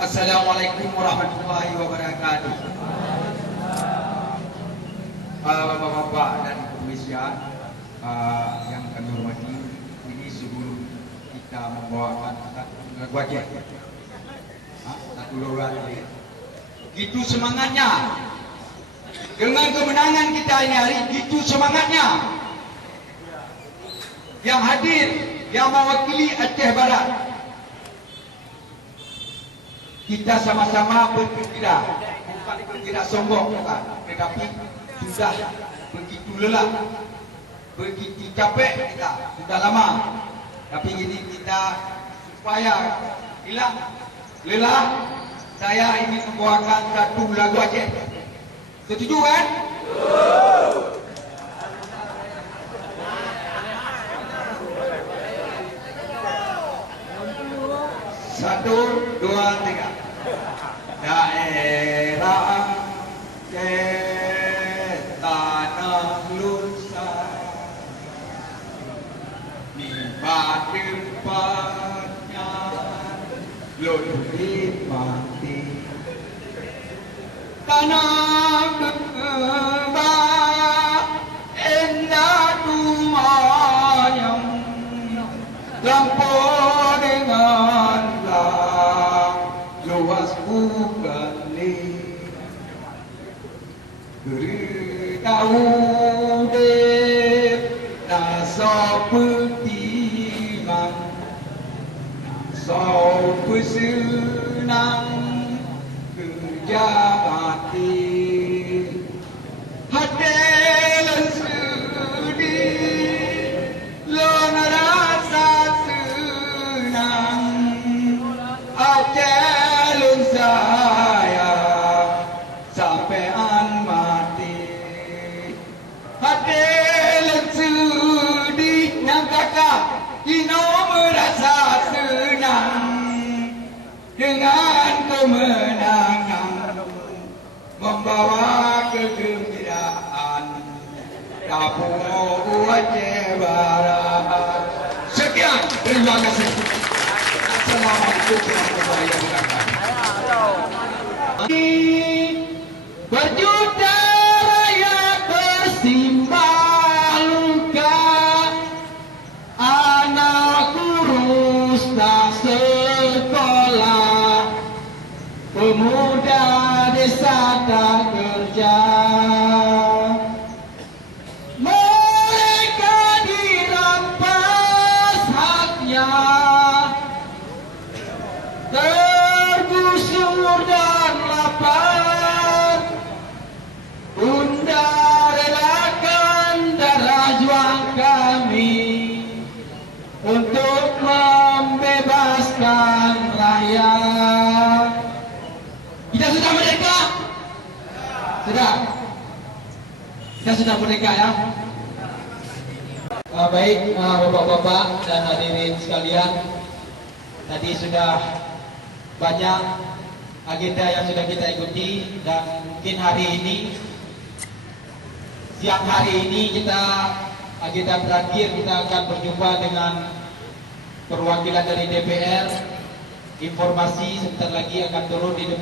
Assalamualaikum warahmatullahi wabarakatuh. Bapak-bapak dan Ibu-Ibu yang kami hormati, ini sebelum kita membawakan lagu wajib, satu lorat ini, gitu semangatnya. Dengan kemenangan kita ini hari, gitu semangatnya. Yang hadir, yang mewakili Aceh Barat, kita sama-sama bergembira, bukan bergembira sombong, bukan, tetapi sudah begitu lelah, begitu capek kita, sudah lama. Tapi ini kita supaya hilang lelah, saya ingin membawakan satu lagu Aceh. Setuju kan? Satu, dua, tiga. Daerah tanah lusa, nimba tempatnya lebih mati. Tanah kembang indah tumayang, lampau dengan luas bukali, tahu deh nasa petiman, nasa pesenang kerja mati, hati sedih, lona rasa senang, Aceh lun saya sampean mati, hati lun sedih nang kakak kino merasa senang dengan kemenangan, membawa kegembiraan Kampung Aceh Barat. Sekian, terima kasih. Assalamualaikum warahmatullahi wabarakatuh. Berjuta rakyat bersimbah luka, anak kurus tak sekolah, pemuda desa tak kerja. Mereka dirampas haknya, tergusur dan lapar. Bunda relakan darah juang kami untuk membebaskan rakyat. Kita sudah merdeka? Sudah? Kita sudah merdeka ya? Baik bapak-bapak dan hadirin sekalian, tadi sudah banyak agenda yang sudah kita ikuti, dan mungkin hari ini, siang hari ini kita agenda terakhir, kita akan berjumpa dengan perwakilan dari DPR. Informasi sebentar lagi akan turun di depan.